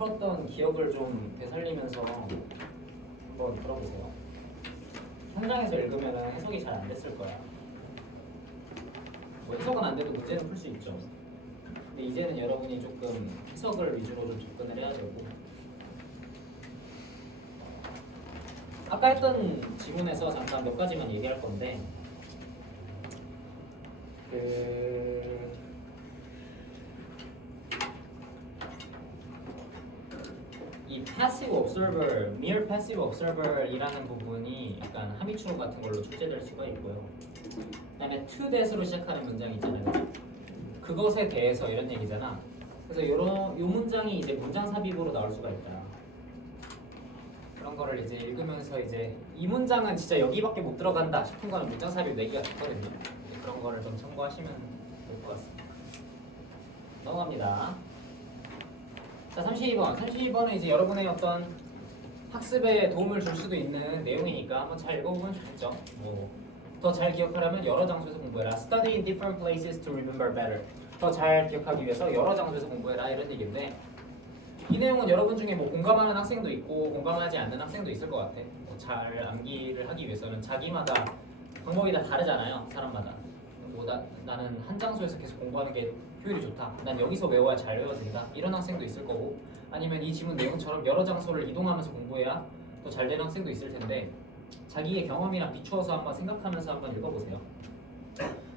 풀었던 기억을 좀 되살리면서 한번 들어보세요. 현장에서 읽으면 해석이 잘 안 됐을 거야. 뭐 해석은 안 돼도 문제는 풀 수 있죠. 근데 이제는 여러분이 조금 해석을 위주로 좀 접근을 해야 되고, 아까 했던 지문에서 잠깐 몇 가지만 얘기할 건데, 이 passive observer, mere passive observer이라는 부분이 약간 함의추어 같은 걸로 출제될 수가 있고요. 그다음에 to that으로 시작하는 문장이 있잖아요, 그죠? 그것에 대해서 이런 얘기잖아. 그래서 요 문장이 이제 문장 삽입으로 나올 수가 있다. 그런 거를 이제 읽으면서 이제 이 문장은 진짜 여기밖에 못 들어간다 싶은 거는 문장 삽입 내기가 좋거든요. 그런 거를 좀 참고하시면 될 것 같습니다. 넘어갑니다. 자, 32번. 32번은 이제 여러분의 어떤 학습에 도움을 줄 수도 있는 내용이니까 한번 잘 읽어보면 좋겠죠. 더 잘 기억하려면 여러 장소에서 공부해라. Study in different places to remember better. 더 잘 기억하기 위해서 여러 장소에서 공부해라 이런 얘기인데, 이 내용은 여러분 중에 뭐 공감하는 학생도 있고 공감하지 않는 학생도 있을 것 같아. 잘 암기를 하기 위해서는 자기마다 방법이 다 다르잖아요. 사람마다. 나는 한 장소에서 계속 공부하는 게 효율이 좋다. 난 여기서 외워야 잘 외워진다. 이런 학생도 있을 거고, 아니면 이 지문 내용처럼 여러 장소를 이동하면서 공부해야 더 잘 되는 학생도 있을 텐데, 자기의 경험이랑 비추어서 한번 생각하면서 한번 읽어보세요.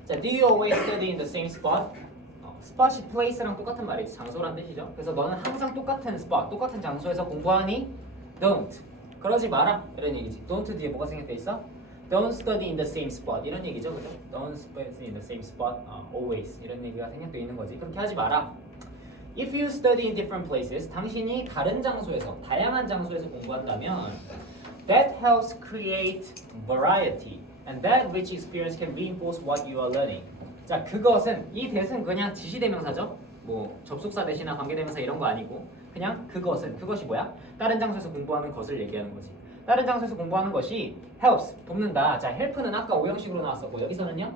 자, do you always study in the same spot? spot이 place랑 똑같은 말이지, 장소란 뜻이죠. 그래서 너는 항상 똑같은 spot, 똑같은 장소에서 공부하니? don't. 그러지 마라 이런 얘기지. don't 뒤에 뭐가 생략돼 있어? Don't study in the same spot 이런 얘기죠, 그죠? Don't study in the same spot always 이런 얘기가 생략돼 있는 거지. 그렇게 하지 마라. If you study in different places, 당신이 다른 장소에서, 다양한 장소에서 공부한다면, that helps create variety, and that rich experience can reinforce what you are learning. 자, 그것은, 이 that은 그냥 지시대명사죠. 뭐 접속사 대신이나 관계대명사 이런 거 아니고, 그냥 그것은, 그것이 뭐야? 다른 장소에서 공부하는 것을 얘기하는 거지. 다른 장소에서 공부하는 것이 helps, 돕는다. 자, help는 아까 5형식으로 나왔었고, 여기서는요?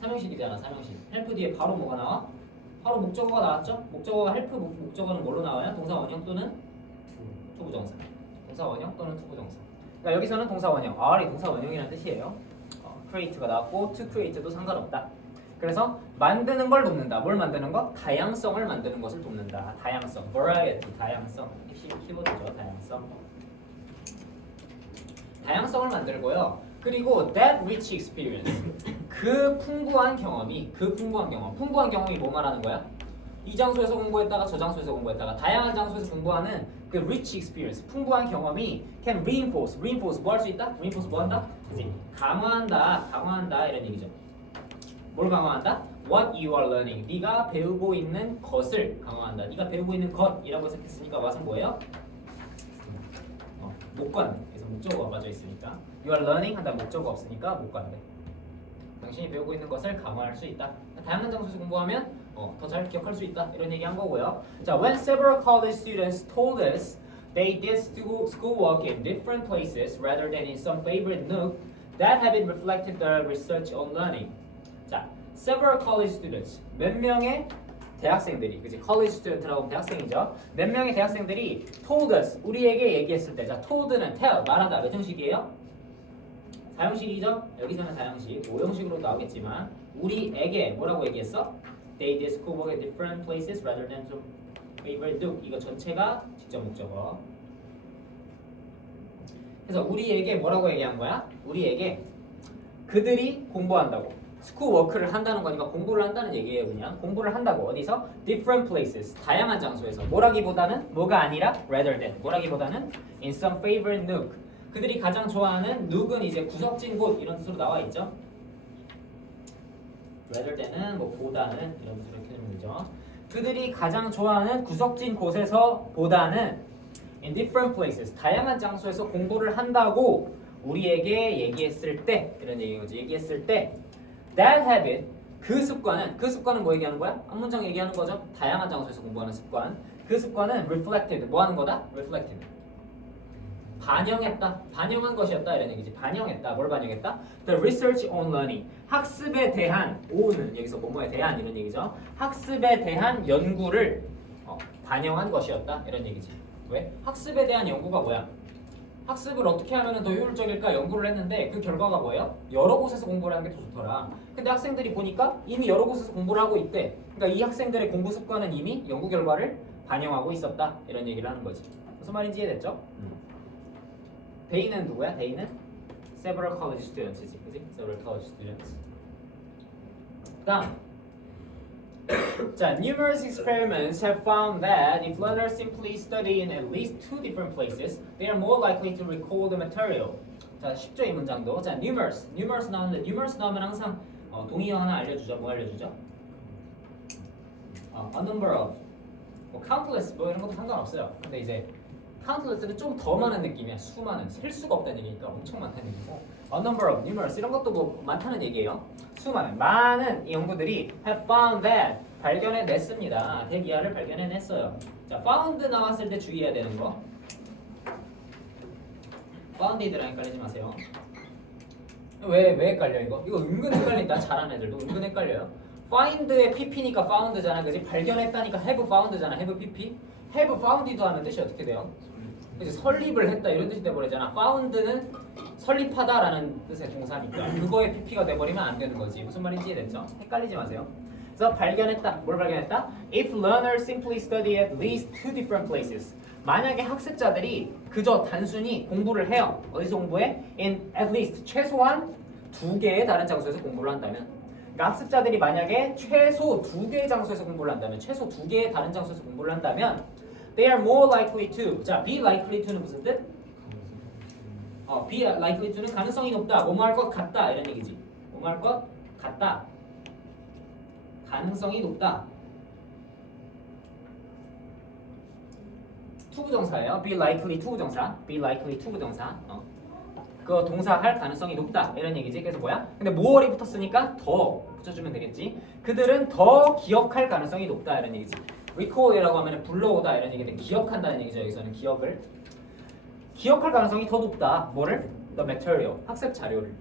3형식이잖아, 3형식. help 뒤에 바로 뭐가 나와? 바로 목적어가 나왔죠? 목적어가 help 목적어는 뭘로 나와요? 동사 원형 또는 투부정사. 동사 원형 또는 투부정사. 그러니까 여기서는 동사 원형, R이 동사 원형이라는 뜻이에요. create가 나왔고, to create도 상관없다. 그래서 만드는 걸 돕는다. 뭘 만드는 거? 다양성을 만드는 것을 돕는다. 다양성, variety, 다양성. 키워드죠, 다양성. 다양성을 만들고요. 그리고 that rich experience, 그 풍부한 경험이, 풍부한 경험이 뭐 말하는 거야? 이 장소에서 공부했다가 저 장소에서 공부했다가 다양한 장소에서 공부하는 그 rich experience, 풍부한 경험이 can reinforce 뭐 할 수 있다? reinforce 뭐 한다? 그치? 강화한다 이런 얘기죠. 뭘 강화한다? What you are learning, 네가 배우고 있는 것을 강화한다. 네가 배우고 있는 것이라고 해석했으니까 와서 뭐예요? 목관에서 목적어가 빠져 있으니까 you are learning 한다 목적어 없으니까 목관돼. 당신이 배우고 있는 것을 강화할 수 있다. 다양한 장소에서 공부하면 더 잘 기억할 수 있다. 이런 얘기 한 거고요. 자, when several college students told us they did schoolwork in different places rather than in some favorite nook, that had been reflected the research on learning. 자, several college students, 몇 명의 대학생들이, 그치? college student라고 하면 대학생이죠. 몇 명의 대학생들이 told us, 우리에게 얘기했을 때, 자, told는 tell, 말하다. 몇 형식이에요? 4형식이죠? 여기서는 4형식, 5형식으로 나오겠지만 우리에게 뭐라고 얘기했어? They did schoolwork at different places rather than some favorite nook. 이거 전체가 직접 목적어. 그래서 우리에게 뭐라고 얘기한 거야? 우리에게 그들이 공부한다고. 스쿨워크를 한다는 거니까 공부를 한다는 얘기예요. 그냥 공부를 한다고. 어디서? different places, 다양한 장소에서. 뭐라기보다는 뭐가 아니라 rather than, 뭐라기보다는 in some favorite nook. 그들이 가장 좋아하는 nook은 이제 구석진 곳 이런 뜻으로 나와 있죠. rather than은 뭐 보다는 이런 뜻으로 표현하면 되죠. 그들이 가장 좋아하는 구석진 곳에서 보다는 in different places, 다양한 장소에서 공부를 한다고 우리에게 얘기했을 때, 이런 얘기인 거지. 얘기했을 때 that habit, 그 습관은 뭐 얘기하는 거야? 한 문장 얘기하는 거죠. 다양한 장소에서 공부하는 습관. 그 습관은 reflected, 뭐 하는 거다? reflected. 반영했다, 반영한 것이었다 이런 얘기지. 반영했다, 뭘 반영했다? The research on learning. 학습에 대한 on은 여기서 뭐뭐에 대한 이런 얘기죠. 학습에 대한 연구를 반영한 것이었다 이런 얘기지. 왜? 학습에 대한 연구가 뭐야? 학습을 어떻게 하면 더 효율적일까 연구를 했는데 그 결과가 뭐예요? 여러 곳에서 공부를 하는 게 더 좋더라. 근데 학생들이 보니까 이미 여러 곳에서 공부를 하고 있대. 그러니까 이 학생들의 공부 습관은 이미 연구 결과를 반영하고 있었다 이런 얘기를 하는 거지. 무슨 말인지 이해됐죠? They는 누구야? They는 several college students지, 그지? Several college students. 다음. 자, numerous experiments have found that if learners simply study in at least two different places, they are more likely to recall the material. 자, 쉽죠 이 문장도. 자, numerous 나오는데 numerous 나오면 항상 동의어 하나 알려주죠. 뭐 알려주죠? A number of, 뭐 countless 뭐 이런 것도 상관없어요. 근데 이제 countless는 좀 더 많은 느낌이야. 수많은, 셀 수가 없다는 얘기니까 엄청 많다는 얘기고. A number of, numerous 이런 것도 뭐 많다는 얘기예요. 수많은, 많은 이 연구들이 have found that 발견해냈습니다. 대기하를 발견해냈어요. 자, found 나왔을 때 주의해야 되는 거. founded랑 헷갈리지 마세요. 왜 헷갈려 이거? 이거 은근 헷갈린다. 잘하는 애들도 은근 헷갈려요. find의 pp니까 found잖아, 그지? 발견했다니까 have found잖아, have pp. have founded 하는 뜻이 어떻게 돼요? 이제 설립을 했다 이런 뜻이 돼버리잖아. found는 설립하다라는 뜻의 동사니까 그거에 pp가 돼버리면 안 되는 거지. 무슨 말인지 이해됐죠? 헷갈리지 마세요. 그래서 발견했다. 뭘 발견했다? If learners simply study at least two different places. 만약에 학습자들이 그저 단순히 공부를 해요. 어디서 공부해? In at least 최소한 두 개의 다른 장소에서 공부를 한다면, 그러니까 학습자들이 만약에 최소 두 개의 장소에서 공부를 한다면, 최소 두 개의 다른 장소에서 공부를 한다면, they are more likely to. 자, be likely to는 무슨 뜻? be likely to는 가능성이 높다. 뭐뭐 할 것 같다 이런 얘기지. 뭐뭐 할 것 같다. 가능성이 높다. 투부정사예요. be likely 투부정사. be likely 투부정사. 그 동사 할 가능성이 높다 이런 얘기지. 그래서 뭐야? 근데 more이 붙었으니까 더 붙여주면 되겠지. 그들은 더 기억할 가능성이 높다 이런 얘기지. recall이라고 하면 불러오다 이런 얘기인데 기억한다는 얘기죠. 여기서는 기억을. 기억할 가능성이 더 높다. 뭐를? The material. 학습 자료를.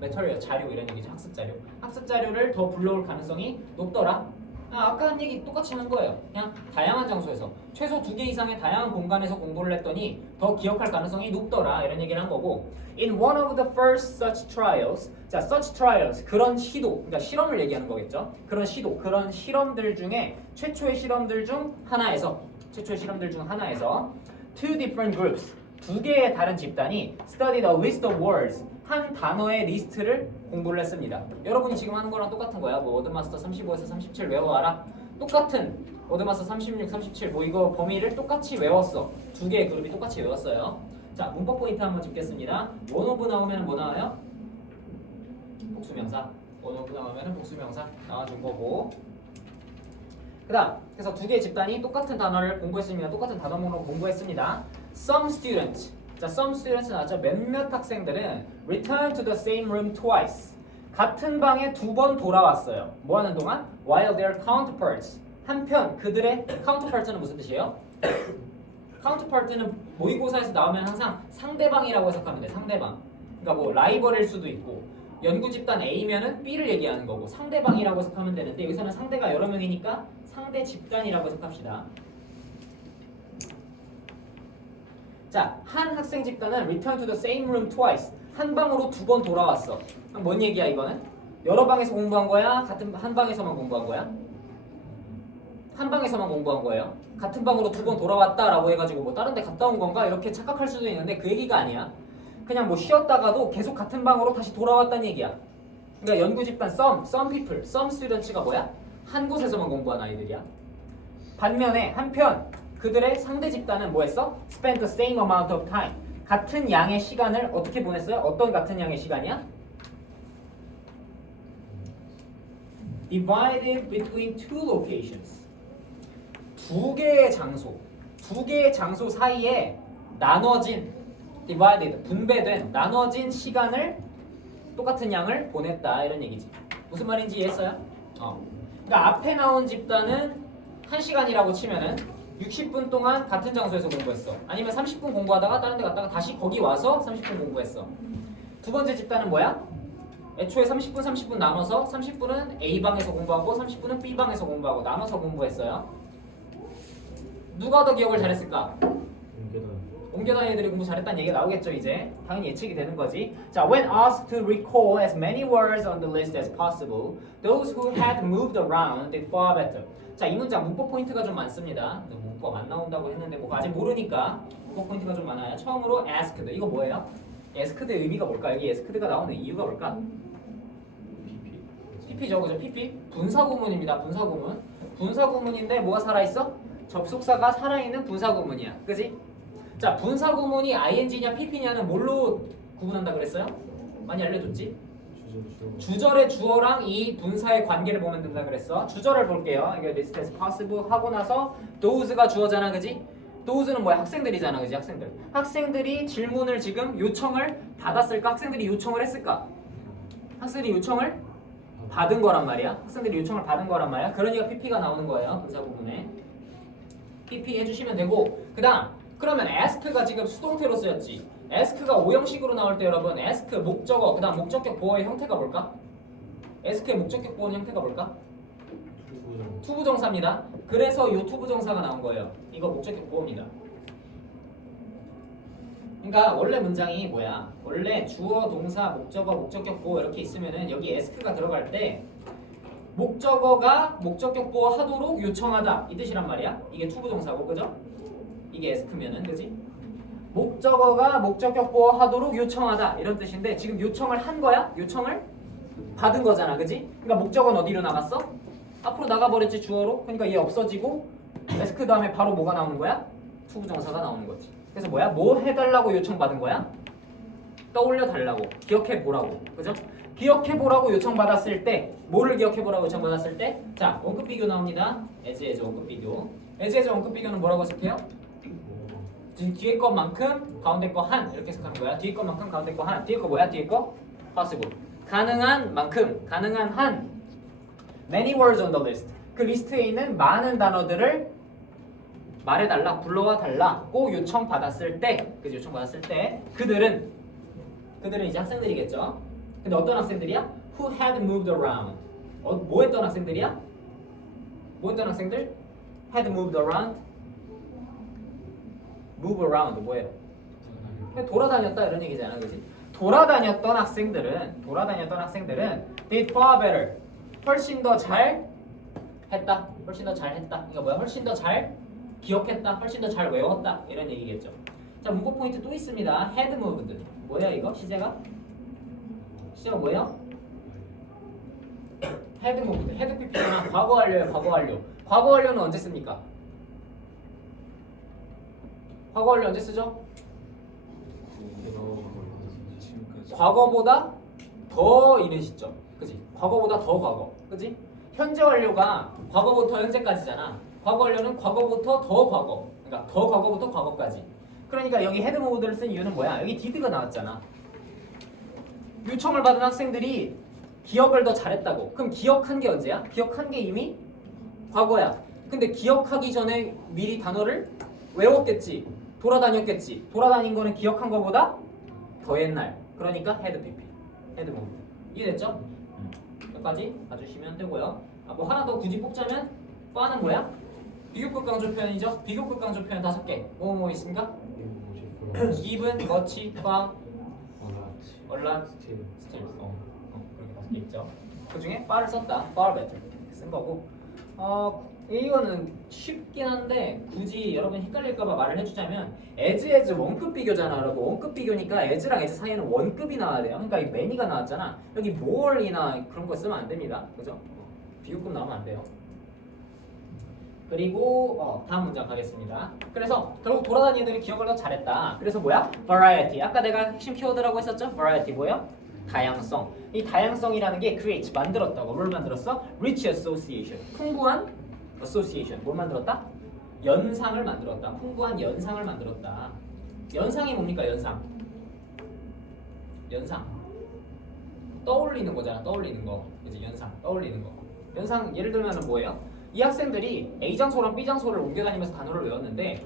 material 자료 이런 얘기죠. 학습 자료. 학습 자료를 더 불러올 가능성이 높더라. 아까 한 얘기 똑같이 하는 거예요. 그냥 다양한 장소에서 최소 두 개 이상의 다양한 공간에서 공부를 했더니 더 기억할 가능성이 높더라 이런 얘기를 한 거고. In one of the first such trials. 자, such trials 그런 시도, 그러니까 실험을 얘기하는 거겠죠. 그런 시도, 그런 실험들 중에 최초의 실험들 중 하나에서 two different groups 두 개의 다른 집단이 studied a list of words 한 단어의 리스트를 공부를 했습니다. 여러분이 지금 하는 거랑 똑같은 거야. 뭐 워드마스터 35에서 37 외워와라. 똑같은 워드마스터 36, 37 뭐 이거 범위를 똑같이 외웠어. 두 개의 그룹이 똑같이 외웠어요. 자, 문법 포인트 한번 짚겠습니다. one of 나오면 뭐 나와요? 복수명사. one of 나오면 복수명사 나와준 거고. 그다음 그래서 두 개의 집단이 똑같은 단어를 공부했습니다. 똑같은 단어 목록 공부했습니다. Some students. 자, some students 나왔죠. 몇몇 학생들은 return to the same room twice. 같은 방에 두 번 돌아왔어요. 뭐 하는 동안? While their counterparts. 한편 그들의 counterpart는 무슨 뜻이에요? counterpart는 모의고사에서 나오면 항상 상대방이라고 해석하면 돼. 상대방. 그러니까 뭐 라이벌일 수도 있고 연구 집단 A면은 B를 얘기하는 거고 상대방이라고 해석하면 되는데 여기서는 상대가 여러 명이니까 상대 집단이라고 해석합시다. 자, 한 학생 집단은 return to the same room twice. 한 방으로 두 번 돌아왔어. 그럼 뭔 얘기야 이거는? 여러 방에서 공부한 거야? 같은 한 방에서만 공부한 거야? 한 방에서만 공부한 거예요. 같은 방으로 두 번 돌아왔다라고 해가지고 뭐 다른 데 갔다 온 건가? 이렇게 착각할 수도 있는데 그 얘기가 아니야. 그냥 뭐 쉬었다가도 계속 같은 방으로 다시 돌아왔다는 얘기야. 그러니까 연구 집단 some people, some students가 뭐야? 한 곳에서만 공부한 아이들이야. 반면에 한편 그들의 상대 집단은 뭐 했어? spent the same amount of time. 같은 양의 시간을 어떻게 보냈어요? 어떤 같은 양의 시간이야? divided between two locations. 두 개의 장소 사이에 나눠진 divided, 분배된, 나눠진 시간을 똑같은 양을 보냈다 이런 얘기지. 무슨 말인지 이해했어요? 그러니까 앞에 나온 집단은 1시간이라고 치면은 60분 동안 같은 장소에서 공부했어. 아니면 30분 공부하다가 다른 데 갔다가 다시 거기 와서 30분 공부했어. 두 번째 집단은 뭐야? 애초에 30분 나눠서 30분은 A방에서 공부하고 30분은 B방에서 공부하고 나눠서 공부했어요. 누가 더 기억을 잘했을까? 옮겨 다니는 애들이 공부 잘했다는 얘기가 나오겠죠 이제. 당연히 예측이 되는 거지. 자, when asked to recall as many words on the list as possible, those who had moved around did far better. 자, 이 문장 문법 포인트가 좀 많습니다. 문법 안 나온다고 했는데 뭐 아직 모르니까 문법 포인트가 좀 많아요. 처음으로 asked. 이거 뭐예요? asked의 의미가 뭘까? 여기 asked가 나오는 이유가 뭘까? PP죠, 그죠? PP 분사구문입니다. 분사구문. 분사구문인데 뭐가 살아있어? 접속사가 살아있는 분사구문이야. 그지? 자, 분사구문이 ing냐 pp냐는 뭘로 구분한다 그랬어요? 많이 알려줬지? 주절의 주어랑 이 분사의 관계를 보면 된다 그랬어. 주절을 볼게요. 이게 list as possible 하고 나서 those가 주어잖아, 그지? those는 뭐야? 학생들이잖아, 그지? 학생들. 학생들이 질문을 지금 요청을 받았을까? 학생들이 요청을 했을까? 학생들이 요청을 받은 거란 말이야. 학생들이 요청을 받은 거란 말이야. 그러니까 pp가 나오는 거예요. 분사 부분에. pp 해주시면 되고, 그러면 ask가 지금 수동태로 쓰였지. ask가 오형식으로 나올 때 여러분 ask 목적어 그다음 목적격 보어의 형태가 뭘까? ask의 목적격 보어 형태가 뭘까? 투부정사입니다. 그래서 이 투부정사가 나온 거예요. 이거 목적격 보어입니다. 그러니까 원래 문장이 뭐야? 원래 주어, 동사, 목적어, 목적격 보어 이렇게 있으면은 여기 ask가 들어갈 때 목적어가 목적격 보어 하도록 요청하다 이 뜻이란 말이야. 이게 투부정사고, 그죠? 이게 ask면은, 그지? 목적어가 목적격 보어 하도록 요청하다 이런 뜻인데 지금 요청을 한 거야? 요청을 받은 거잖아, 그지? 그러니까 목적어는 어디로 나갔어? 앞으로 나가버렸지, 주어로. 그러니까 얘 없어지고 ask 다음에 바로 뭐가 나오는 거야? 투부정사가 나오는 거지. 그래서 뭐야? 뭐 해달라고 요청받은 거야? 떠올려 달라고, 기억해 보라고, 그죠? 기억해 보라고 요청받았을 때 뭐를 기억해 보라고 요청받았을 때? 자, 원급 비교 나옵니다. as 원급 비교. as 원급 비교는 뭐라고 해석해요? 뒤에 것만큼 가운데 거 한 이렇게 해석하는 거야. 뒤에 것만큼 가운데 거 한. 뒤에 거 뭐야? 뒤에 거 possible. 가능한 만큼, 가능한 한. Many words on the list. 그 리스트에 있는 많은 단어들을 말해달라, 불러와 달라고 요청받았을 때, 그지? 요청받았을 때 그들은 이제 학생들이겠죠. 근데 어떤 학생들이야? Who had moved around. 뭐 했던 학생들이야? 뭐 했던 학생들? Had moved around. move around 뭐예요? 돌아다녔다 이런 얘기잖아, 그지? 돌아다녔던 학생들은 did far better. 훨씬 더 잘 했다. 훨씬 더 잘 했다. 그러니까 뭐야? 훨씬 더 잘 기억했다. 훨씬 더 잘 외웠다. 이런 얘기겠죠. 자, 문법 포인트 또 있습니다. had moved. 뭐야 이거? 시제가 뭐예요? had moved. had pp잖아. 과거 완료예요. 과거 완료. 과거 완료는 언제 씁니까? 과거 완료 언제 쓰죠? 과거보다 더 이른 시점. 그지? 과거보다 더 과거. 그지? 현재 완료가 과거부터 현재까지잖아. 과거 완료는 과거부터 더 과거. 그러니까 더 과거부터 과거까지. 그러니까 여기 헤드 모드를 쓴 이유는 뭐야? 여기 did가 나왔잖아. 요청을 받은 학생들이 기억을 더 잘했다고. 그럼 기억한 게 언제야? 기억한 게 이미 과거야. 근데 기억하기 전에 미리 단어를 외웠겠지. 돌아다녔겠지. 돌아다닌 거는 기억한 거보다 더 옛날. 그러니까 헤드 PP. 헤드 모드. 이해됐죠? 여기까지 봐주시면 되고요. 뭐 하나 더 굳이 뽑자면 far는 뭐야? 비교급 강조 표현이죠. 비교급 강조 표현 5개. 뭐 있습니까? even, much, far, a lot, still. 그렇게 5개 있죠. 그 중에 far를 썼다. far better 쓴 거고. 이거는 쉽긴 한데 굳이 여러분 헷갈릴까봐 말을 해주자면 as 원급 비교잖아, 여러분. 원급 비교니까 as랑 as 사이에는 원급이 나와야 돼요. 그러니까 이 many가 나왔잖아. 여기 more이나 그런 거 쓰면 안 됩니다. 그죠? 비교급 나오면 안 돼요. 그리고 다음 문장 가겠습니다. 그래서 결국 돌아다니는 애들이 기억을 더 잘했다. 그래서 뭐야? variety. 아까 내가 핵심 키워드라고 했었죠? variety 뭐예요? 다양성. 이 다양성이라는 게 create 만들었다고. 뭘 만들었어? rich association. 풍부한 association. 뭘 만들었다? 연상을 만들었다. 풍부한 연상을 만들었다. 연상이 뭡니까? 연상. 떠올리는 거잖아. 떠올리는 거. 이제 연상. 떠올리는 거. 연상 예를 들면은 뭐예요? 이 학생들이 A 장소랑 B 장소를 옮겨 다니면서 단어를 외웠는데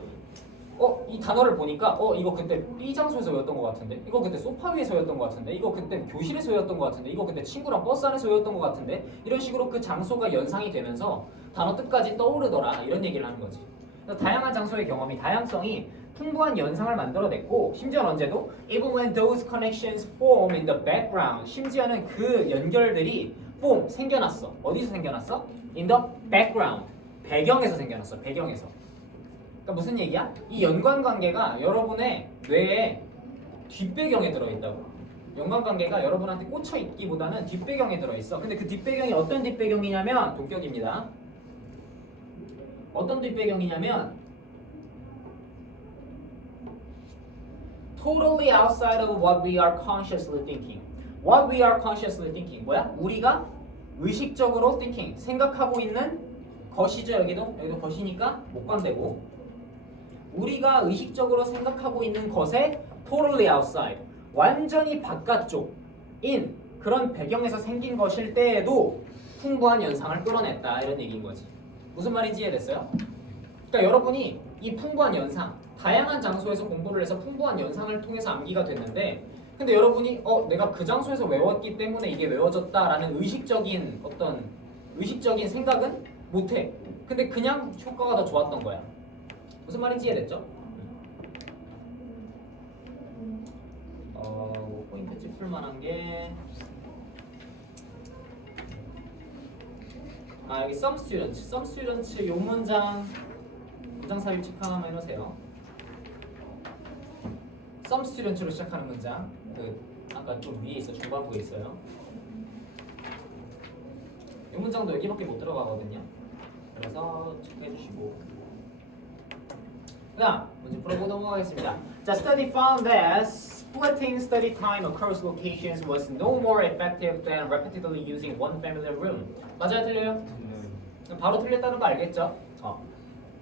이 단어를 보니까 이거 그때 B 장소에서 외웠던 것 같은데 이거 그때 소파 위에서 외웠던 것 같은데 이거 그때 교실에서 외웠던 것 같은데 이거 그때 친구랑 버스 안에서 외웠던 것 같은데 이런 식으로 그 장소가 연상이 되면서 단어 뜻까지 떠오르더라 이런 얘기를 하는 거지. 그래서 다양한 장소의 경험이 다양성이 풍부한 연상을 만들어냈고 심지어는 언제도 even when those connections form in the background 심지어는 그 연결들이 form 생겨났어. 어디서 생겨났어? in the background 배경에서 생겨났어. 배경에서. 그러니까 무슨 얘기야? 이 연관관계가 여러분의 뇌에 뒷배경에 들어있다고. 연관관계가 여러분한테 꽂혀있기보다는 뒷배경에 들어있어. 근데 그 뒷배경이 어떤 뒷배경이냐면 동격입니다. 어떤 뒷배경이냐면 totally outside of what we are consciously thinking. What we are consciously thinking 뭐야? 우리가 의식적으로 thinking 생각하고 있는 것이죠. 여기도 것이니까 목관되고 우리가 의식적으로 생각하고 있는 것에 totally outside 완전히 바깥쪽인 그런 배경에서 생긴 것일 때에도 풍부한 연상을 끌어냈다 이런 얘기인 거지. 무슨 말인지 이해됐어요? 그러니까 여러분이 이 풍부한 연상 다양한 장소에서 공부를 해서 풍부한 연상을 통해서 암기가 됐는데 근데 여러분이 내가 그 장소에서 외웠기 때문에 이게 외워졌다라는 의식적인 생각은 못해. 근데 그냥 효과가 더 좋았던 거야. 무슨 말인지 이해됐죠? 포인트 짚을 만한 게 여기 some students 요 문장 삽입 체크 하나만 해놓으세요. some students로 시작하는 문장 아까 좀 위에 있어 중반부에 있어요. 이 문장도 여기밖에 못 들어가거든요. 그래서 체크해 주시고 그다음 문제 풀어보도록 넘어가겠습니다. 자, study found that splitting study time across locations was no more effective than repeatedly using one familiar room. 맞아요, 틀려요? 바로 틀렸다는 거 알겠죠?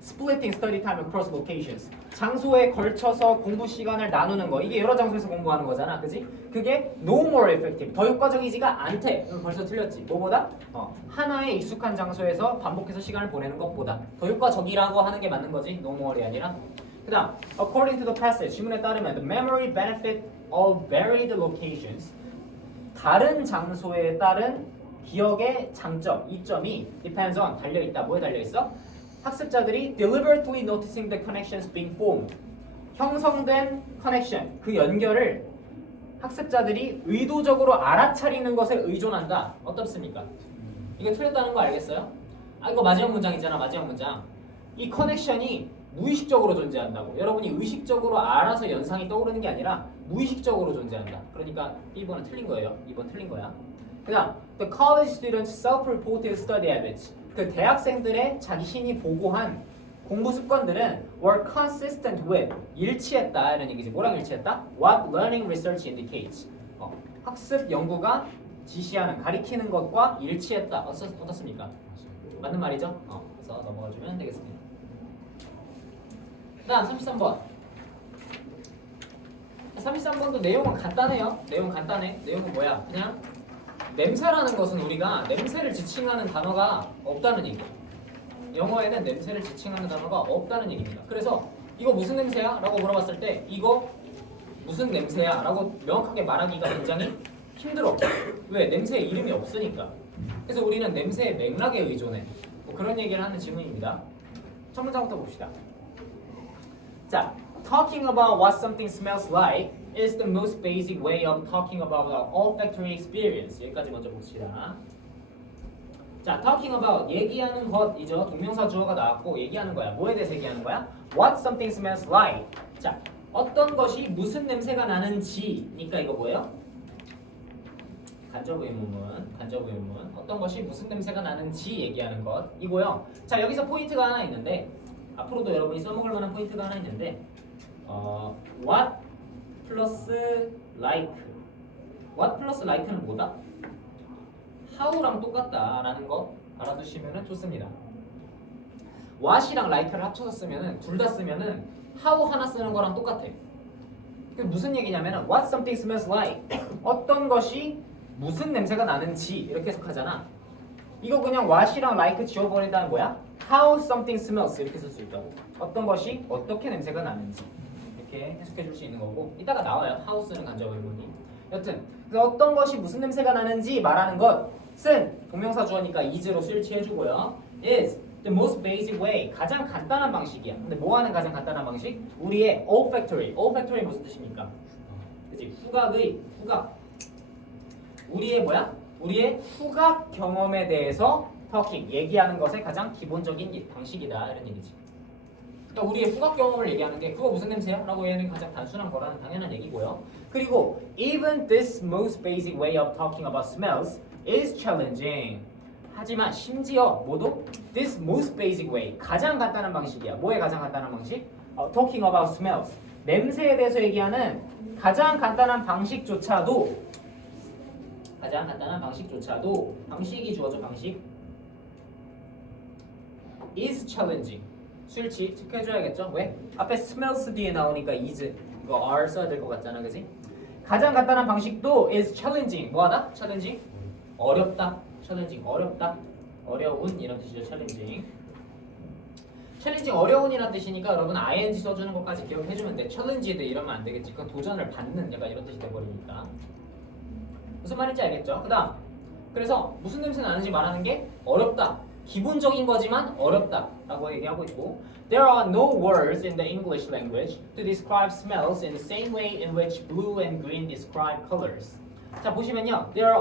splitting study time across locations. 장소에 걸쳐서 공부 시간을 나누는 거. 이게 여러 장소에서 공부하는 거잖아. 그지? 그게 no more effective. 더 효과적이지가 않대. 벌써 틀렸지. 뭐보다? 하나의 익숙한 장소에서 반복해서 시간을 보내는 것보다 더 효과적이라고 하는 게 맞는 거지. no more이 아니라. 그다음 according to the passage 지문에 따르면 the memory benefit of varied locations 다른 장소에 따른 기억의 장점, 이점이 depends on 달려있다. 뭐에 달려있어? 학습자들이 deliberately noticing the connections being formed 형성된 connection, 그 연결을 학습자들이 의도적으로 알아차리는 것에 의존한다. 어떻습니까? 이거 틀렸다는 거 알겠어요? 이거 마지막 문장이잖아. 마지막 문장. 이 커넥션이 무의식적으로 존재한다고. 여러분이 의식적으로 알아서 연상이 떠오르는 게 아니라 무의식적으로 존재한다. 그러니까 1번은 틀린 거예요. 2번 틀린 거야. 그 다음 The college students self-reported study habits 그 대학생들의 자신이 보고한 공부 습관들은 were consistent with 일치했다 이런 얘기지. 뭐랑 일치했다? What learning research indicates 학습 연구가 지시하는 가리키는 것과 일치했다. 어떻습니까? 맞는 말이죠? 그래서 넘어가주면 되겠습니다. 다음 33번 33번도 내용은 간단해요. 내용 간단해. 내용은 뭐야? 그냥 냄새라는 것은 우리가 냄새를 지칭하는 단어가 없다는 얘기예요. 영어에는 냄새를 지칭하는 단어가 없다는 얘기입니다. 그래서 이거 무슨 냄새야? 라고 물어봤을 때 이거 무슨 냄새야? 라고 명확하게 말하기가 굉장히 힘들어. 왜? 냄새에 이름이 없으니까. 그래서 우리는 냄새의 맥락에 의존해. 그런 얘기를 하는 질문입니다. 첫 문장부터 봅시다. 자, talking about what something smells like is the most basic way of talking about our olfactory experience. 여기까지 먼저 봅시다. 자, talking about 얘기하는 것이죠. 동명사 주어가 나왔고 얘기하는 거야. 뭐에 대해서 얘기하는 거야? What something smells like. 자, 어떤 것이 무슨 냄새가 나는지니까 이거 뭐예요? 간접 의문문. 어떤 것이 무슨 냄새가 나는지 얘기하는 것 이고요. 자, 여기서 포인트가 하나 있는데 앞으로도 여러분이 써먹을 만한 포인트가 하나 있는데 what 플러스 like. what 플러스 like는 뭐다? how랑 똑같다라는 거 알아두시면 좋습니다. what이랑 like를 합쳐서 쓰면은 둘 다 쓰면은 how 하나 쓰는 거랑 똑같아. 그게 무슨 얘기냐면은 what something smells like 어떤 것이 무슨 냄새가 나는지 이렇게 해석하잖아. 이거 그냥 what이랑 like 지워버린다는 뭐야? How something smells 이렇게 쓸 수 있다고. 어떤 것이 어떻게 냄새가 나는지 이렇게 해석해 줄 수 있는 거고 이따가 나와요. how 쓰는 간접 의문이. 여튼 그래서 어떤 것이 무슨 냄새가 나는지 말하는 것은 동명사 주어니까 is로 수일치해주고요. is the most basic way 가장 간단한 방식이야. 근데 뭐 하는 가장 간단한 방식? 우리의 olfactory. olfactory 무슨 뜻입니까? 그치? 후각. 우리의 뭐야? 우리의 후각 경험에 대해서 talking 얘기하는 것의 가장 기본적인 방식이다 이런 얘기지. 그러니까 우리의 후각 경험을 얘기하는 게 그거 무슨 냄새야? 라고 얘기하는 게 가장 단순한 거라는 당연한 얘기고요. 그리고 even this most basic way of talking about smells is challenging. 하지만 심지어 모두 this most basic way 가장 간단한 방식이야. 뭐의 가장 간단한 방식? Talking about smells 냄새에 대해서 얘기하는 가장 간단한 방식조차도 방식이 주어져 방식 is challenging 수일치 체크해줘야겠죠? 왜? 앞에 smells 뒤에 나오니까 is 이거 R 써야 될 것 같잖아 그지? 가장 간단한 방식도 is challenging 뭐하다? challenging 어렵다 challenging 어렵다 어려운 이런 뜻이죠 challenging 챌린징 어려운이라는 뜻이니까 여러분 ing 써주는 것까지 기억해주면 돼 challenged 이러면 안 되겠지 그건 도전을 받는 약간 이런 뜻이 돼버리니까 무슨 말인지 알겠죠? 그 다음 그래서 무슨 냄새 나는지 말하는 게 어렵다 기본적인 거지만 어렵다 라고 얘기하고 있고 There are no words in the English language to describe smells in the same way in which blue and green describe colors 자 보시면요 there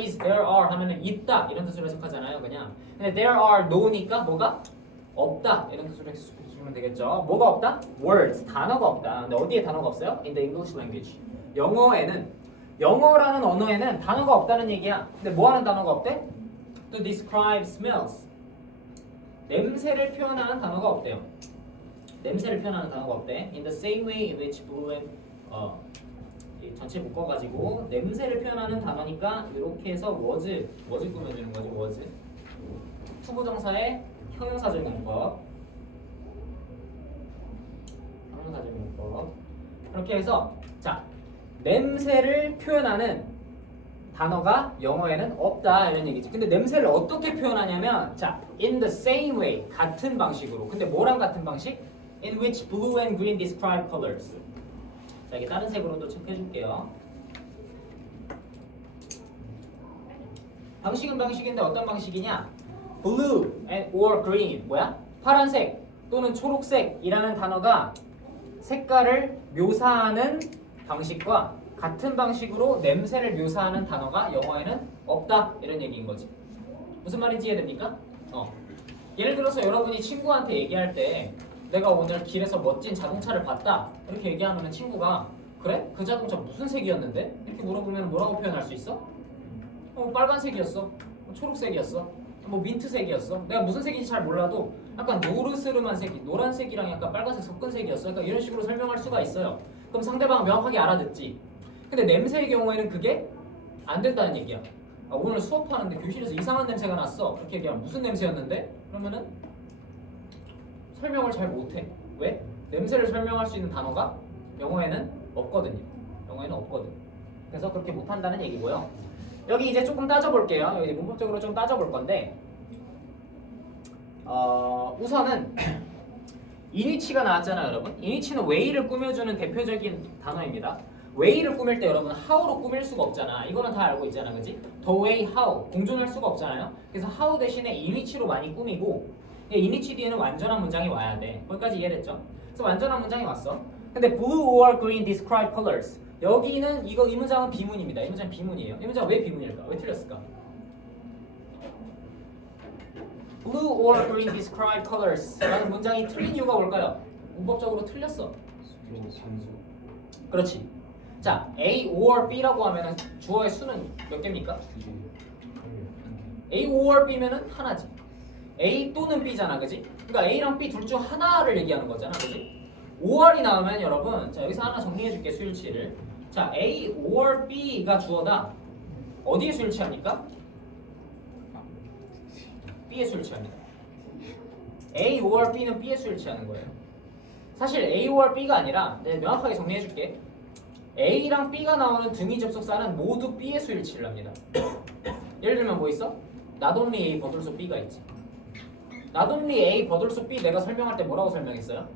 is, there are 하면은 있다 이런 뜻으로 해석하잖아요 그냥 근데 there are no니까 뭐가? 없다 이런 뜻으로 해석해주면 되겠죠 뭐가 없다? words 단어가 없다 근데 어디에 단어가 없어요? in the English language 영어라는 언어에는 단어가 없다는 얘기야 근데 뭐 하는 단어가 없대? to describe smells 냄새를 표현하는 단어가 없대요 냄새를 표현하는 단어가 없대 in the same way in which blue and 전체 묶어가지고 냄새를 표현하는 단어니까 이렇게 해서 was 꾸며주는 거지 was 투부정사의 형용사절 문법 그렇게 해서 자 냄새를 표현하는 단어가 영어에는 없다 이런 얘기지 근데 냄새를 어떻게 표현하냐면 자 in the same way 같은 방식으로 근데 뭐랑 같은 방식? in which blue and green describe colors 자 이게 다른 색으로도 체크해 줄게요 방식은 방식인데 어떤 방식이냐 blue and or green 뭐야? 파란색 또는 초록색이라는 단어가 색깔을 묘사하는 방식과 같은 방식으로 냄새를 묘사하는 단어가 영어에는 없다 이런 얘기인 거지 무슨 말인지 이해됩니까? 예를 들어서 여러분이 친구한테 얘기할 때 내가 오늘 길에서 멋진 자동차를 봤다 이렇게 얘기하면 친구가 그래? 그 자동차 무슨 색이었는데? 이렇게 물어보면 뭐라고 표현할 수 있어? 빨간색이었어 초록색이었어 뭐 민트색이었어 내가 무슨 색인지 잘 몰라도 약간 노르스름한 색 노란색이랑 약간 빨간색 섞은 색이었어 그러니까 이런 식으로 설명할 수가 있어요 그럼 상대방은 명확하게 알아듣지 근데 냄새의 경우에는 그게 안 된다는 얘기야 오늘 수업하는데 교실에서 이상한 냄새가 났어 그렇게 얘기하면 무슨 냄새였는데? 그러면은 설명을 잘 못해 왜? 냄새를 설명할 수 있는 단어가 영어에는 없거든요 영어에는 없거든 그래서 그렇게 못한다는 얘기고요 여기 이제 조금 따져볼게요 여기 문법적으로 좀 따져볼 건데 우선은 인위치가 나왔잖아요 여러분 인위치는 way를 꾸며주는 대표적인 단어입니다 way를 꾸밀 때 여러분 how로 꾸밀 수가 없잖아 이거는 다 알고 있잖아 그지? the way, how 공존할 수가 없잖아요 그래서 how 대신에 인위치로 많이 꾸미고 인위치 뒤에는 완전한 문장이 와야 돼 거기까지 이해됐죠? 그래서 완전한 문장이 왔어 근데 blue or green describe colors 여기는 이 문장은 비문입니다 이 문장은 비문이에요 이 문장은 왜 비문일까? 왜 틀렸을까? blue or green describe colors 라는 문장이 틀린 이유가 뭘까요? 문법적으로 틀렸어 그렇지 자 A or B라고 하면은 주어의 수는 몇 개입니까? A or B면은 하나지 A 또는 B잖아 그지? 그러니까 A랑 B 둘 중 하나를 얘기하는 거잖아 그지? or이 나오면 여러분 자 여기서 하나 정리해 줄게 수일치를 자 A or B가 주어다 어디에 수일치합니까? B에 수일치합니다 A or B는 B에 수일치하는 거예요 사실 A or B가 아니라 내가 명확하게 정리해 줄게 A랑 B가 나오는 등위 접속사는 모두 B에 수일치를 합니다 예를 들면 뭐 있어? not only A 버들소 B가 있지. not only A 버들소 B 내가 설명할 때 뭐라고 설명했어요?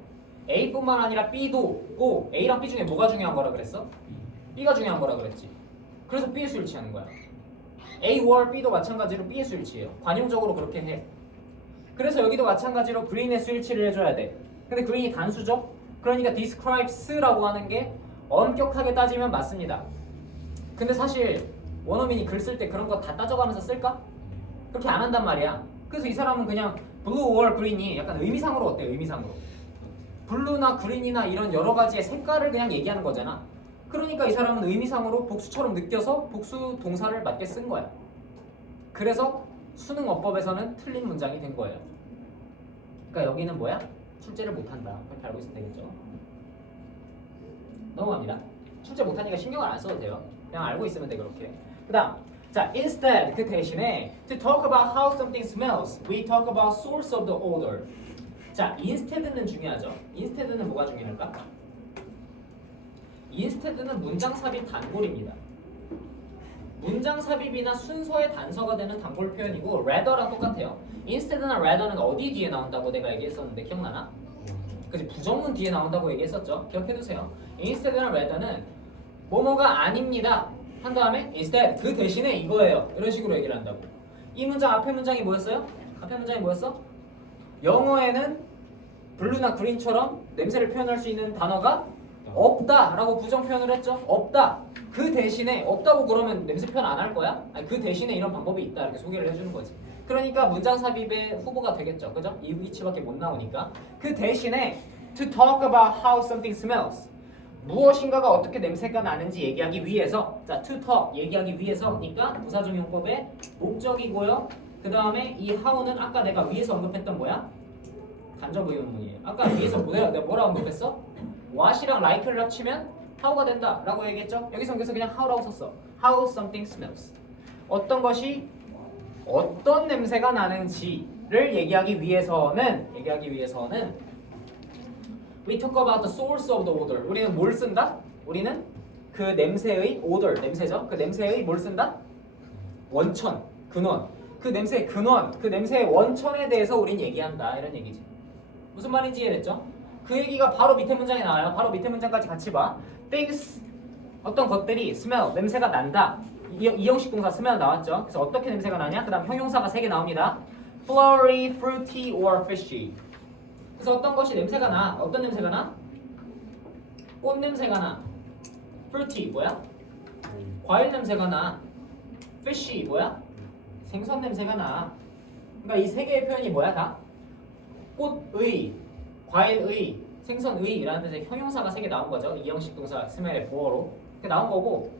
A뿐만 아니라 B도 있고 A랑 B 중에 뭐가 중요한 거라 그랬어? B가 중요한 거라 그랬지. 그래서 B의 수를 취하는 거야. A와 B도 마찬가지로 B의 수를 취해요. 관용적으로 그렇게 해. 그래서 여기도 마찬가지로 그린의 수일치를 해줘야 돼. 근데 그린이 단수죠? 그러니까 describes라고 하는 게 엄격하게 따지면 맞습니다. 근데 사실 원어민이 글 쓸 때 그런 거 다 따져가면서 쓸까? 그렇게 안 한단 말이야. 그래서 이 사람은 그냥 blue or green이 약간 의미상으로 어때요? 의미상으로. 블루나 그린이나 이런 여러 가지의 색깔을 그냥 얘기하는 거잖아. 그러니까 이 사람은 의미상으로 복수처럼 느껴서 복수 동사를 맞게 쓴 거야. 그래서 수능 어법에서는 틀린 문장이 된 거예요. 그러니까 여기는 뭐야? 출제를 못한다. 그렇게 알고 있으면 되겠죠. 넘어갑니다. 출제 못하니까 신경을 안 써도 돼요. 그냥 알고 있으면 돼 그렇게. 그다음, 자, instead 그 대신에 to talk about how something smells, we talk about source of the odor. 자, instead는 중요하죠. instead는 뭐가 중요할까? instead는 문장 삽입 단골입니다. 문장 삽입이나 순서의 단서가 되는 단골 표현이고 rather랑 똑같아요. instead나 rather는 어디 뒤에 나온다고 내가 얘기했었는데 기억나나? 그치, 부정문 뒤에 나온다고 얘기했었죠. 기억해두세요. instead나 rather는 뭐뭐가 아닙니다 한 다음에 instead 그 대신에 이거예요 이런 식으로 얘기를 한다고. 이 문장 앞에 문장이 뭐였어요? 앞에 문장이 뭐였어? 영어에는 블루나 그린처럼 냄새를 표현할 수 있는 단어가 없다 라고 부정 표현을 했죠. 없다. 그 대신에 없다고 그러면 냄새 표현 안 할 거야? 아니, 그 대신에 이런 방법이 있다 이렇게 소개를 해주는 거지. 그러니까 문장 삽입의 후보가 되겠죠. 그죠? 이 위치밖에 못 나오니까. 그 대신에 to talk about how something smells 무엇인가가 어떻게 냄새가 나는지 얘기하기 위해서, 자, to talk 얘기하기 위해서니까 부사적용법의 목적이고요. 그 다음에 이 how는 아까 내가 위에서 언급했던 뭐야? 간접 의문문이에요. 아까 위에서 내가 뭐라 언급했어? what이랑 like를 합치면 how가 된다 라고 얘기했죠. 여기서 그냥 how라고 썼어. how something smells. 어떤 것이 어떤 냄새가 나는지를 얘기하기 위해서는 we talk about the source of the odor. 우리는 뭘 쓴다? 우리는 그 냄새의 odor, 냄새죠. 그 냄새의 뭘 쓴다? 원천, 근원. 그 냄새의 근원, 그 냄새의 원천에 대해서 우린 얘기한다 이런 얘기지. 무슨 말인지 이해됐죠? 그 얘기가 바로 밑에 문장에 나와요. 바로 밑에 문장까지 같이 봐. Things, 어떤 것들이 smell, 냄새가 난다. 이형식 동사 smell 나왔죠. 그래서 어떻게 냄새가 나냐? 그 다음 형용사가 3개 나옵니다. Flowery, fruity, or fishy. 그래서 어떤 것이 냄새가 나. 어떤 냄새가 나? 꽃 냄새가 나. fruity 뭐야? 과일 냄새가 나. fishy 뭐야? 생선 냄새가 나. 그러니까 이 3개의 표현이 뭐야 다? 꽃의, 과일의, 생선의라는 뜻의 형용사가 3개 나온 거죠. 이형식 동사 smell의 보어로 나온 거고,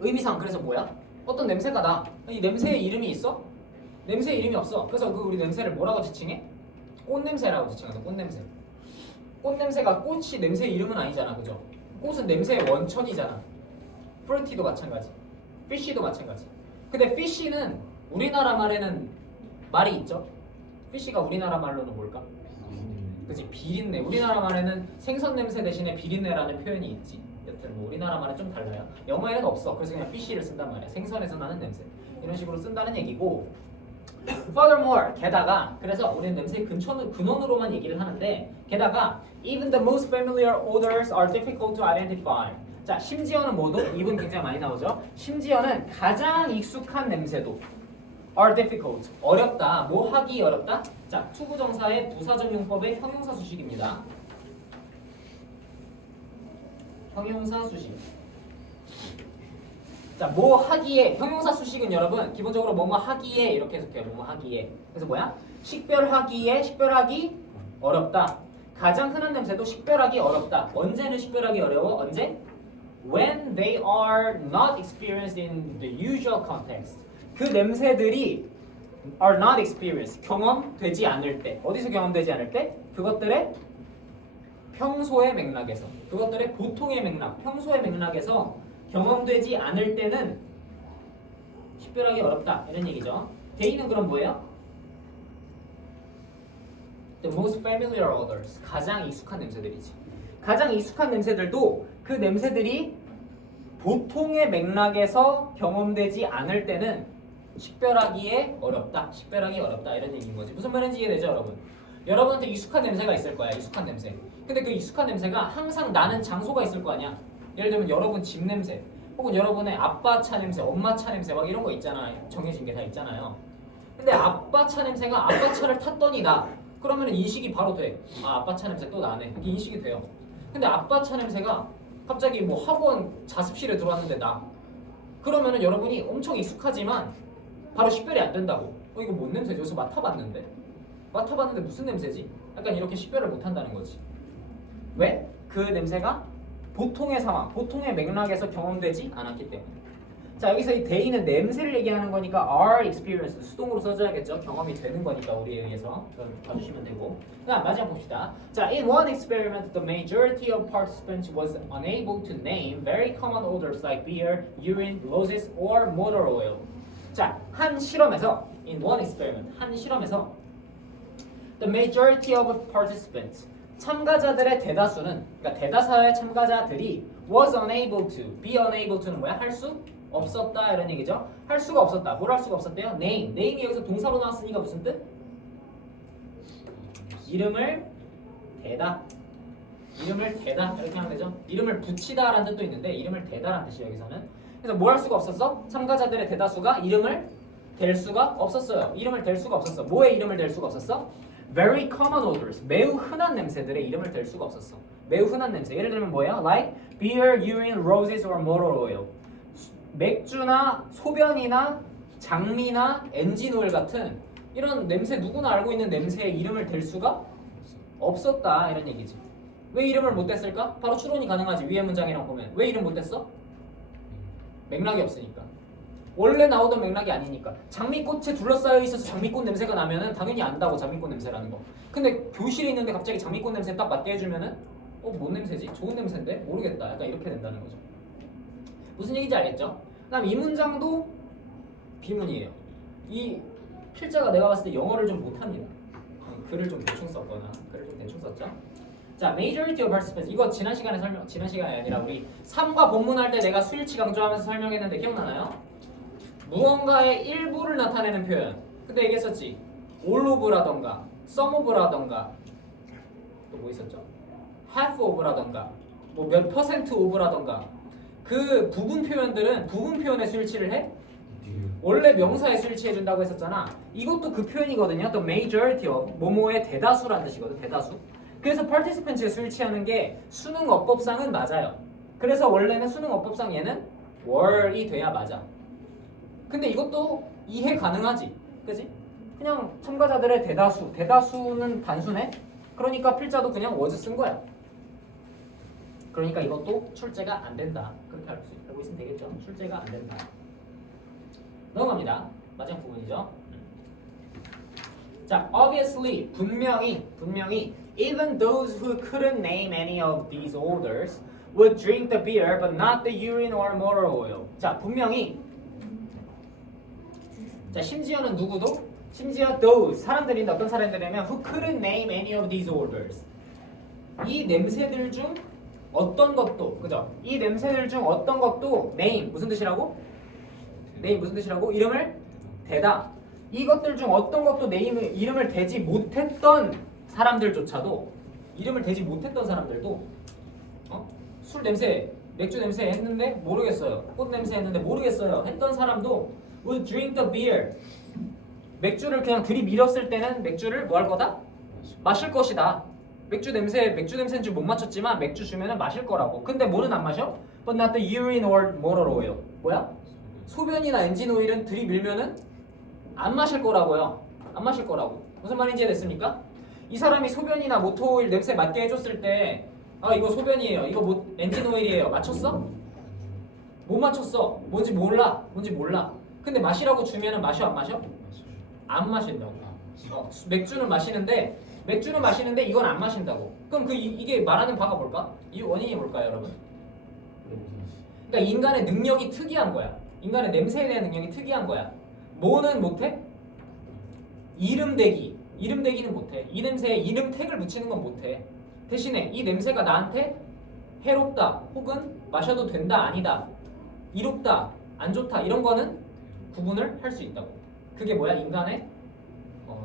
의미상 그래서 뭐야? 어떤 냄새가 나. 이 냄새의 이름이 있어? 냄새의 이름이 없어. 그래서 우리 냄새를 뭐라고 지칭해? 꽃냄새라고 지칭하죠. 꽃냄새. 꽃냄새가 꽃이 냄새의 이름은 아니잖아, 그죠? 꽃은 냄새의 원천이잖아. fruity도 마찬가지, fishy도 마찬가지. 근데 fishy는 우리나라 말에는 말이 있죠. fishy가 우리나라 말로는 뭘까? 그치, 비린내. 우리나라 말에는 생선 냄새 대신에 비린내라는 표현이 있지. 여튼 뭐 우리나라 말은 좀 달라요. 영어에는 없어. 그래서 그냥 fishy를 쓴단 말이야. 생선에서 나는 냄새. 이런 식으로 쓴다는 얘기고. Furthermore, 게다가 그래서 우리는 냄새의 근원으로만 얘기를 하는데, 게다가 even the most familiar odors are difficult to identify. 자, 심지어는 뭐도? 이분 굉장히 많이 나오죠. 심지어는 가장 익숙한 냄새도 are difficult, 어렵다. 뭐 하기 어렵다? 자, 투부정사의 부사적용법의 형용사 수식입니다. 형용사 수식. 자, 뭐 하기에, 형용사 수식은 여러분 기본적으로 뭐뭐 하기에 이렇게 해석해요. 뭐뭐 하기에. 그래서 뭐야? 식별하기에, 식별하기 어렵다. 가장 흔한 냄새도 식별하기 어렵다. 언제는 식별하기 어려워? 언제? When they are not experienced in the usual context. 그 냄새들이 are not experienced, 경험되지 않을 때. 어디서 경험되지 않을 때? 그것들의 평소의 맥락에서, 그것들의 보통의 맥락, 평소의 맥락에서 경험되지 않을 때는 식별하기 어렵다 이런 얘기죠. 대의는 그럼 뭐예요? The most familiar odors, 가장 익숙한 냄새들이지. 가장 익숙한 냄새들도 그 냄새들이 보통의 맥락에서 경험되지 않을 때는 식별하기에 어렵다. 식별하기 어렵다 이런 얘기인 거지. 무슨 말인지 이해되죠, 여러분? 여러분한테 익숙한 냄새가 있을 거야. 익숙한 냄새. 근데 그 익숙한 냄새가 항상 나는 장소가 있을 거 아니야. 예를 들면 여러분 집 냄새, 혹은 여러분의 아빠 차 냄새, 엄마 차 냄새 막 이런 거 있잖아요. 정해진 게 다 있잖아요. 근데 아빠 차 냄새가 아빠 차를 탔더니 나. 그러면 인식이 바로 돼. 아, 아빠 차 냄새 또 나네. 이게 인식이 돼요. 근데 아빠 차 냄새가 갑자기 뭐 학원 자습실에 들어왔는데 나. 그러면은 여러분이 엄청 익숙하지만 바로 식별이 안 된다고. 이거 뭔 냄새지? 여기서 맡아봤는데 무슨 냄새지? 약간 이렇게 식별을 못 한다는 거지. 왜? 그 냄새가 보통의 상황, 보통의 맥락에서 경험되지 않았기 때문에. 자, 여기서 이 day는 냄새를 얘기하는 거니까 our experience 수동으로 써줘야겠죠. 경험이 되는 거니까 우리에 의해서 봐주시면 되고. 그다음 마지막 봅시다. 자, in one experiment, the majority of participants was unable to name very common odors like beer, urine, roses, or motor oil. 자, 한 실험에서 in one experiment, 한 실험에서 the majority of participants 참가자들의 대다수는, 그러니까 대다수의 참가자들이 was unable to, be unable to는 뭐야? 할 수 없었다 이런 얘기죠. 할 수가 없었다. 뭘 할 수가 없었대요? name. name이 여기서 동사로 나왔으니까 무슨 뜻? 이름을 대다. 이름을 대다 이렇게 하면 되죠. 이름을 붙이다라는 뜻도 있는데 이름을 대다라는 뜻이에요 여기서는. 그래서 뭘 할 수가 없었어? 참가자들의 대다수가 이름을 댈 수가 없었어요. 이름을 댈 수가 없었어. 뭐의 이름을 댈 수가 없었어? Very common odors. 매우 흔한 냄새들의 이름을 댈 수가 없었어. 매우 흔한 냄새. 예를 들면 뭐예요? Like beer, urine, roses, or motor oil. 맥주나 소변이나 장미나 엔진 오일 같은 이런 냄새, 누구나 알고 있는 냄새의 이름을 댈 수가 없었다 이런 얘기지. 왜 이름을 못 댔을까? 바로 추론이 가능하지. 위의 문장이랑 보면 왜 이름 못 댔어? 맥락이 없으니까. 원래 나오던 맥락이 아니니까. 장미꽃에 둘러싸여 있어서 장미꽃 냄새가 나면은 당연히 안다고, 장미꽃 냄새라는 거. 근데 교실에 있는데 갑자기 장미꽃 냄새 딱 맡게 해주면은 뭔 냄새지? 좋은 냄새인데? 모르겠다. 약간 이렇게 된다는 거죠. 무슨 얘기인지 알겠죠? 그다음 이 문장도 비문이에요. 이 필자가 내가 봤을 때 영어를 좀 못합니다. 글을 좀 대충 썼거나 글을 좀 대충 썼죠. 자, majority of participants. 이거 지난 시간에 아니라 우리 3과 본문할 때 내가 수일치 강조하면서 설명했는데 기억나나요? 무언가의 일부를 나타내는 표현. 그때 얘기했었지. all of라던가 some of라던가 또 뭐 있었죠? half of라던가 뭐 몇 퍼센트 of라던가 그 부분 표현들은 부분 표현에 수일치를 해? 원래 명사에 수일치해 준다고 했었잖아. 이것도 그 표현이거든요. 또 majority of 뭐뭐의 대다수라는 뜻이거든. 대다수. 그래서 participants에 수일치하는 게 수능 어법상은 맞아요. 그래서 원래는 수능 어법상 얘는 were이 돼야 맞아. 근데 이것도 이해 가능하지. 그지? 그냥 참가자들의 대다수. 대다수는 단순해. 그러니까 필자도 그냥 was 쓴 거야. 그러니까 이것도 출제가 안 된다. 그렇게 알고 있으면 되겠죠. 출제가 안 된다. 넘어갑니다. 마지막 부분이죠. 자, obviously 분명히 even those who couldn't name any of these odors would drink the beer but not the urine or motor oil. 자, 분명히 자, 심지어는 누구도? 심지어 those 사람들인데 어떤 사람들이냐면 who couldn't name any of these odors. 이 냄새들 중 어떤 것도, 그죠? 이 냄새들 중 어떤 것도 name 무슨 뜻이라고? name 무슨 뜻이라고? 이름을 대다. 이것들 중 어떤 것도 이름을 대지 못했던 사람들조차도 이름을 대지 못했던 사람들도 술 냄새, 맥주 냄새 했는데 모르겠어요. 꽃 냄새 했는데 모르겠어요. 했던 사람도 would drink the beer. 맥주를 그냥 들이밀었을 때는 맥주를 뭐 할 거다? 마실 것이다. 맥주 냄새인 줄 못 맞췄지만 맥주 주면은 마실 거라고. 근데 뭐는 안 마셔? But not the urine or motor oil. 뭐야? 소변이나 엔진 오일은 들이밀면은 안 마실 거라고요. 안 마실 거라고. 무슨 말인지 이해됐습니까? 이 사람이 소변이나 모터 오일 냄새 맡게 해줬을 때 이거 소변이에요. 이거 뭐 엔진 오일이에요. 맞췄어? 못 맞췄어. 뭔지 몰라. 근데 마시라고 주면은 마셔 안 마셔? 안 마신다고. 맥주는 마시는데 이건 안 마신다고. 그럼 이게 말하는 바가 뭘까? 이 원인이 뭘까요, 여러분? 그러니까 인간의 능력이 특이한 거야. 인간의 냄새에 대한 능력이 특이한 거야. 뭐는 못해? 이름 대기는 못해. 이 냄새에 이름 택을 붙이는 건 못해. 대신에 이 냄새가 나한테 해롭다 혹은 마셔도 된다 아니다, 이롭다 안 좋다 이런 거는 구분을 할 수 있다고. 그게 뭐야? 인간의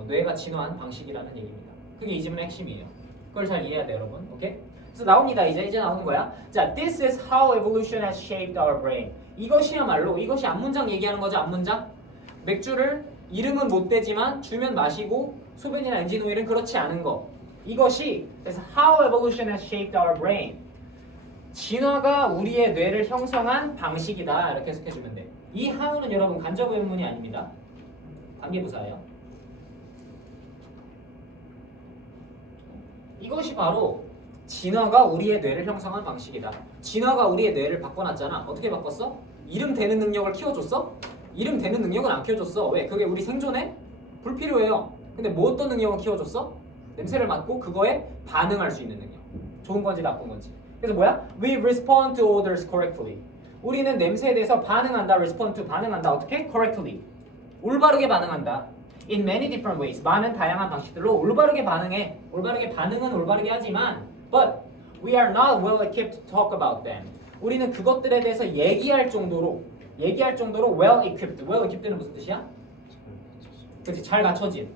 뇌가 진화한 방식이라는 얘기입니다. 그게 이 지문의 핵심이에요. 그걸 잘 이해해야 돼요, 여러분. 오케이? 그래서 나옵니다. 이제 나오는 거야. 자, this is how evolution has shaped our brain. 이것이야말로 이것이 앞문장 얘기하는 거죠. 앞문장. 맥주를 이름은 못 대지만 주면 마시고 소변이나 엔진 오일은 그렇지 않은 거. 이것이 그래서 how evolution has shaped our brain. 진화가 우리의 뇌를 형성한 방식이다. 이렇게 해석해주면 돼. 이 how는 여러분 간접 의문문이 아닙니다. 관계부사예요. 이것이 바로 진화가 우리의 뇌를 형성한 방식이다. 진화가 우리의 뇌를 바꿔놨잖아. 어떻게 바꿨어? 이름 대는 능력을 키워줬어? 이름 대는 능력은 안 키워줬어. 왜? 그게 우리 생존에 불필요해요. 근데 뭐 어떤 능력을 키워줬어? 냄새를 맡고 그거에 반응할 수 있는 능력. 좋은 건지 나쁜 건지. 그래서 뭐야? We respond to odors correctly. 우리는 냄새에 대해서 반응한다. respond to 반응한다. 어떻게? correctly. 올바르게 반응한다. In many different ways. 많은 다양한 방식들로 올바르게 반응해. 올바르게 반응은 올바르게 하지만 but we are not well equipped to talk about them. 우리는 그것들에 대해서 얘기할 정도로 well equipped. well equipped는 무슨 뜻이야? 그렇지. 잘 갖춰진.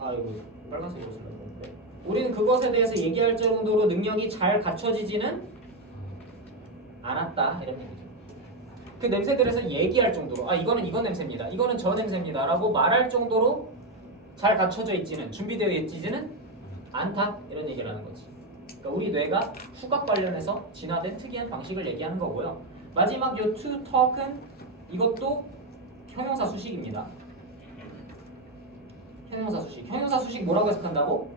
아 이거 빨간색으로 쓰려고. 우리는 그것에 대해서 얘기할 정도로 능력이 잘 갖춰지지는 않았다. 이런 얘기죠. 그 냄새들에서 얘기할 정도로 이거는 이건 냄새입니다. 이거는 저 냄새입니다. 라고 말할 정도로 잘 갖춰져 있지는 준비되어 있지는 않다. 이런 얘기를 하는 거지. 그러니까 우리 뇌가 후각 관련해서 진화된 특이한 방식을 얘기하는 거고요. 마지막 요 to talk은 이것도 형용사 수식입니다. 형용사 수식. 형용사 수식 뭐라고 해석한다고?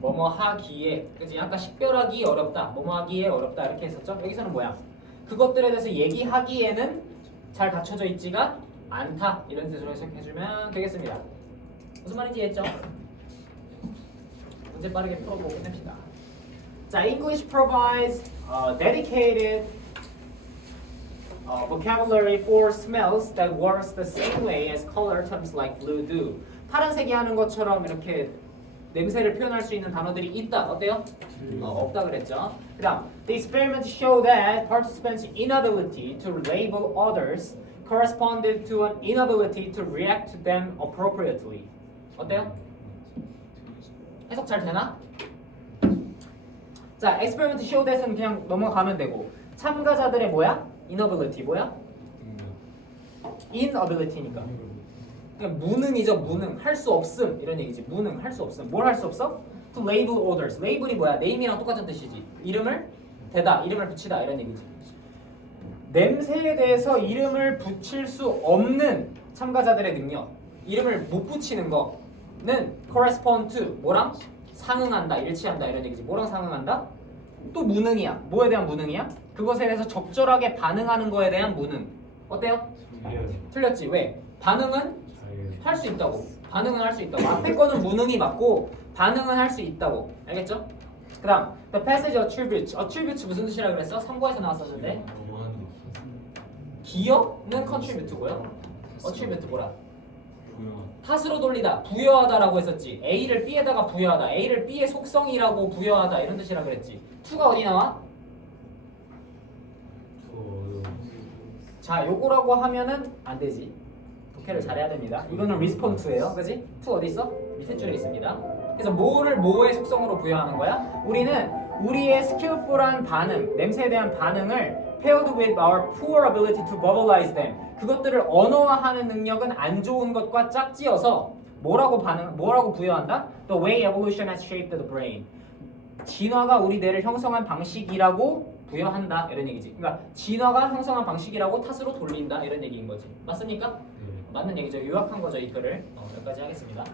뭐뭐 하기에. 그치? 아까 식별하기 어렵다. 뭐뭐 하기에 어렵다. 이렇게 했었죠? 여기서는 뭐야? 그것들에 대해서 얘기하기에는 잘 갖춰져 있지가 않다. 이런 뜻으로 해석해주면 되겠습니다. 무슨 말인지 이해했죠? 문제 빠르게 풀어보고 끝냅시다. 자, English provides dedicated vocabulary for smells that works the same way as color terms like blue do. 파란색이 하는 것처럼 이렇게 냄새를 표현할 수 있는 단어들이 있다. 어때요? 없다 그랬죠. 그다음, the experiments show that participants' inability to label others corresponded to an inability to react to them appropriately. 어때요? 해석 잘 되나? 자, experiment show that은 그냥 넘어가면 되고 참가자들의 뭐야? inability 뭐야? inability니까. 그냥 무능이죠. 무능. 할 수 없음. 이런 얘기지. 무능. 할 수 없음. 뭘 할 수 없어? To label others. label이 뭐야? name이랑 똑같은 뜻이지. 이름을 대다. 이름을 붙이다. 이런 얘기지. 냄새에 대해서 이름을 붙일 수 없는 참가자들의 능력. 이름을 못 붙이는 거는 correspond to 뭐랑? 상응한다. 일치한다. 이런 얘기지. 뭐랑 상응한다? 또 무능이야. 뭐에 대한 무능이야? 그것에 대해서 적절하게 반응하는 거에 대한 무능. 어때요? 틀렸지. 왜? 반응은 할 수 있다고. 반응은 할 수 있다고. 앞에 거는 무능이 맞고 반응은 할 수 있다고. 알겠죠? 그 다음 the passage attributes. attributes 무슨 뜻이라고 그랬어? 선거에서 나왔었는데 기여는 contribute고요. attribute 뭐라? 탓으로 돌리다. 부여하다라고 했었지. A를 B에다가 부여하다. A를 B의 속성이라고 부여하다. 이런 뜻이라 그랬지. to가 어디 나와? 자, 요거라고 하면은 안 되지. 독해를 잘해야 됩니다. 이거는 respond to예요. 그지? to 어디 있어? 밑에 줄에 있습니다. 그래서 뭐를 뭐의 속성으로 부여하는 거야? 우리는 우리의 skillful한 반응, 냄새에 대한 반응을 paired with our poor ability to verbalize them. 그것들을 언어화하는 능력은 안 좋은 것과 짝지어서 뭐라고 부여한다? The way evolution has shaped the brain. 진화가 우리 뇌를 형성한 방식이라고 부여한다. 이런 얘기지. 그러니까 진화가 형성한 방식이라고 탓으로 돌린다. 이런 얘기인 거지. 맞습니까? 맞는 얘기죠. 요약한 거죠. 이 글을 여기까지 하겠습니다.